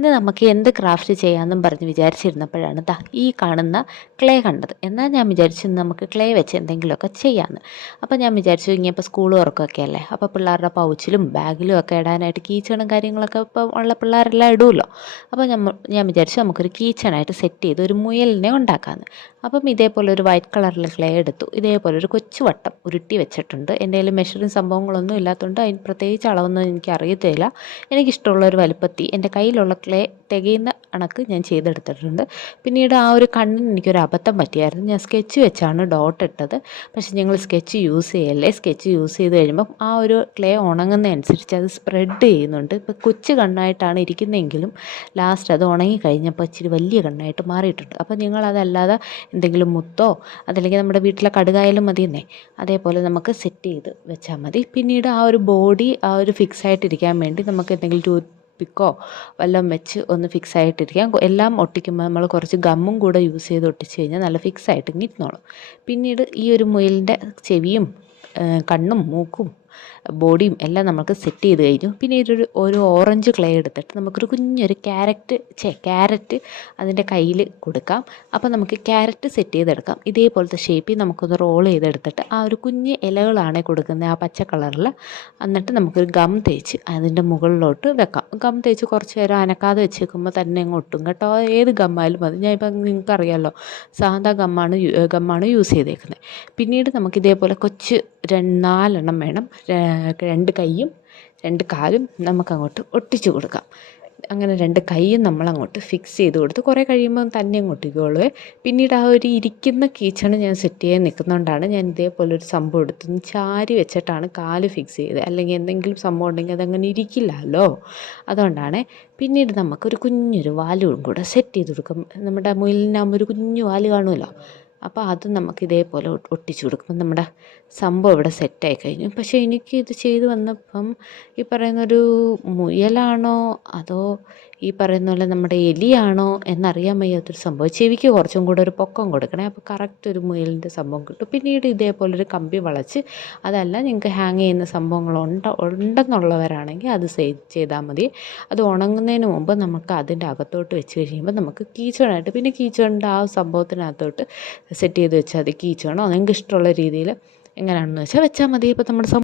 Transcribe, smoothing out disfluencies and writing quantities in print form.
ഇന്ന് നമുക്ക് എന്ത് ക്രാഫ്റ്റ് ചെയ്യാമെന്നും പറഞ്ഞ് വിചാരിച്ചിരുന്നപ്പോഴാണ് ഈ കാണുന്ന ക്ലേ കണ്ടത്. എന്നാൽ ഞാൻ വിചാരിച്ചു നമുക്ക് ക്ലേ വെച്ച് എന്തെങ്കിലുമൊക്കെ ചെയ്യാമെന്ന്. അപ്പോൾ ഞാൻ വിചാരിച്ചു ഇനിയിപ്പോൾ സ്കൂൾ വർക്കൊക്കെ അല്ലേ, അപ്പോൾ പിള്ളേരുടെ പൗച്ചിലും ബാഗിലും ഒക്കെ ഇടാനായിട്ട് കീച്ചണും കാര്യങ്ങളൊക്കെ ഇപ്പോൾ ഉള്ള പിള്ളേരെല്ലാം ഇടുമല്ലോ. അപ്പോൾ ഞാൻ വിചാരിച്ചു നമുക്കൊരു കീച്ചണായിട്ട് സെറ്റ് ചെയ്ത് ഒരു മുയലിനെ ഉണ്ടാക്കാമെന്ന്. അപ്പം ഇതേപോലെ ഒരു വൈറ്റ് കളറിൽ ക്ലേ എടുത്തു. ഇതേപോലെ ഒരു കൊച്ചു വട്ടം ഉരുട്ടി വെച്ചിട്ടുണ്ട്. എൻ്റെ കയ്യിൽ മെഷറിങ് സംഭവങ്ങളൊന്നും ഇല്ലാത്തതുകൊണ്ട് അതിന് പ്രത്യേകിച്ച് അളവൊന്നും എനിക്ക് അറിയത്തില്ല. എനിക്കിഷ്ടമുള്ളൊരു വലുപ്പത്തിൽ എൻ്റെ കയ്യിലുള്ള ക്ലേ തികയുന്ന കണക്ക് ഞാൻ ചെയ്തെടുത്തിട്ടുണ്ട്. പിന്നീട് ആ ഒരു കണ്ണിന് എനിക്കൊരു അബദ്ധം പറ്റിയായിരുന്നു. ഞാൻ സ്കെച്ച് വെച്ചാണ് ഡോട്ട് ഇട്ടത്. പക്ഷേ ഞങ്ങൾ സ്കെച്ച് യൂസ് ചെയ്യല്ലേ. സ്കെച്ച് യൂസ് ചെയ്ത് കഴിയുമ്പം ആ ഒരു ക്ലേ ഉണങ്ങുന്നതനുസരിച്ച് അത് സ്പ്രെഡ് ചെയ്യുന്നുണ്ട്. ഇപ്പോൾ കൊച്ചു കണ്ണായിട്ടാണ് ഇരിക്കുന്നതെങ്കിലും ലാസ്റ്റ് അത് ഉണങ്ങി കഴിഞ്ഞപ്പോൾ ഇച്ചിരി വലിയ കണ്ണായിട്ട് മാറിയിട്ടുണ്ട്. അപ്പോൾ നിങ്ങളതല്ലാതെ എന്തെങ്കിലും മുത്തോ അതല്ലെങ്കിൽ നമ്മുടെ വീട്ടിലെ കടുകായാലും മതിയെന്നേ, അതേപോലെ നമുക്ക് സെറ്റ് ചെയ്ത് വെച്ചാൽ മതി. പിന്നീട് ആ ഒരു ബോഡി ആ ഒരു ഫിക്സ് ആയിട്ടിരിക്കാൻ വേണ്ടി നമുക്ക് എന്തെങ്കിലും ടൂത്ത് പിക്കോ വല്ലതും വെച്ച് ഒന്ന് ഫിക്സ് ആയിട്ടിരിക്കാം. എല്ലാം ഒട്ടിക്കുമ്പോൾ നമ്മൾ കുറച്ച് ഗമ്മും കൂടെ യൂസ് ചെയ്ത് ഒട്ടിച്ച് കഴിഞ്ഞാൽ നല്ല ഫിക്സ് ആയിട്ട് ഇരുന്നോളും. പിന്നീട് ഈ ഒരു മുയലിൻ്റെ ചെവിയും കണ്ണും മൂക്കും ബോഡിയും എല്ലാം നമുക്ക് സെറ്റ് ചെയ്ത് കഴിഞ്ഞു. പിന്നെ ഒരു ഓറഞ്ച് ക്ലേ എടുത്തിട്ട് നമുക്കൊരു കുഞ്ഞൊരു ക്യാരറ്റ് അതിൻ്റെ കയ്യിൽ കൊടുക്കാം. അപ്പോൾ നമുക്ക് ക്യാരറ്റ് സെറ്റ് ചെയ്തെടുക്കാം. ഇതേപോലത്തെ ഷേപ്പിൽ നമുക്കൊന്ന് റോൾ ചെയ്തെടുത്തിട്ട് ആ ഒരു കുഞ്ഞ് ഇലകളാണ് കൊടുക്കുന്നത് ആ പച്ച കളറിൽ. എന്നിട്ട് നമുക്കൊരു ഗം തേച്ച് അതിൻ്റെ മുകളിലോട്ട് വെക്കാം. ഗം തേച്ച് കുറച്ച് നേരം അനക്കാതെ വെച്ചേക്കുമ്പോൾ തന്നെ അങ്ങ് ഒട്ടും കേട്ടോ. ഏത് ഗമ്മായാലും മതി. ഞാൻ ഇപ്പം നിങ്ങൾക്കറിയാമല്ലോ സാധാ ഗമ്മാണ് യൂസ് ചെയ്തേക്കുന്നത്. പിന്നീട് നമുക്കിതേപോലെ കൊച്ച് 4 വേണം. 2 കൈയും 2 കാലും നമുക്കങ്ങോട്ട് ഒട്ടിച്ചു കൊടുക്കാം. അങ്ങനെ 2 കൈയും നമ്മളങ്ങോട്ട് ഫിക്സ് ചെയ്ത് കൊടുത്ത് കുറേ കഴിയുമ്പോൾ തന്നെ അങ്ങ് ഒട്ടിക്കോളൂ. പിന്നീട് ആ ഒരു ഇരിക്കുന്ന കീച്ചണ് ഞാൻ സെറ്റ് ചെയ്യാൻ നിൽക്കുന്നതുകൊണ്ടാണ് ഞാൻ ഇതേപോലൊരു സംഭവം എടുത്ത് ചാരി വെച്ചിട്ടാണ് കാല് ഫിക്സ് ചെയ്ത്. അല്ലെങ്കിൽ എന്തെങ്കിലും സംഭവം ഉണ്ടെങ്കിൽ അതങ്ങനെ ഇരിക്കില്ലല്ലോ, അതുകൊണ്ടാണ്. പിന്നീട് നമുക്കൊരു കുഞ്ഞൊരു വാലും കൂടെ സെറ്റ് ചെയ്ത് കൊടുക്കും. നമ്മുടെ മുയലിനാകുമ്പോൾ ഒരു കുഞ്ഞു വാല് കാണുമല്ലോ, അപ്പോൾ അത് നമുക്ക് ഇതേപോലെ ഒട്ടിച്ചു കൊടുക്കുമ്പോൾ നമ്മുടെ സംഭവം ഇവിടെ സെറ്റായി കഴിഞ്ഞു. പക്ഷേ എനിക്ക് ഇത് ചെയ്ത് വന്നപ്പം ഈ പറയുന്നൊരു മുയലാണോ അതോ ഈ പറയുന്ന പോലെ നമ്മുടെ എലിയാണോ എന്നറിയാൻ വയ്യാത്തൊരു സംഭവം. ചെവിക്ക് കുറച്ചും കൂടെ ഒരു പൊക്കം കൊടുക്കണേ, അപ്പോൾ കറക്റ്റ് ഒരു മുയലിൻ്റെ സംഭവം കിട്ടും. പിന്നീട് ഇതേപോലൊരു കമ്പി വളച്ച്, അതല്ല നിങ്ങൾക്ക് ഹാങ് ചെയ്യുന്ന സംഭവങ്ങൾ ഉണ്ടെന്നുള്ളവരാണെങ്കിൽ അത് ചെയ്താൽ മതി. അത് ഉണങ്ങുന്നതിന് മുമ്പ് നമുക്ക് അതിൻ്റെ അകത്തോട്ട് വെച്ച് കഴിയുമ്പോൾ നമുക്ക് കീച്ചണായിട്ട്, പിന്നെ കീച്ചണിൻ്റെ ആ സംഭവത്തിനകത്തോട്ട് സെറ്റ് ചെയ്ത് വെച്ചാൽ മതി. കീച്ചണോ നിങ്ങൾക്ക് ഇഷ്ടമുള്ള രീതിയിൽ എങ്ങനെയാണെന്ന് വെച്ചാൽ വെച്ചാൽ മതി. ഇപ്പോൾ നമ്മുടെ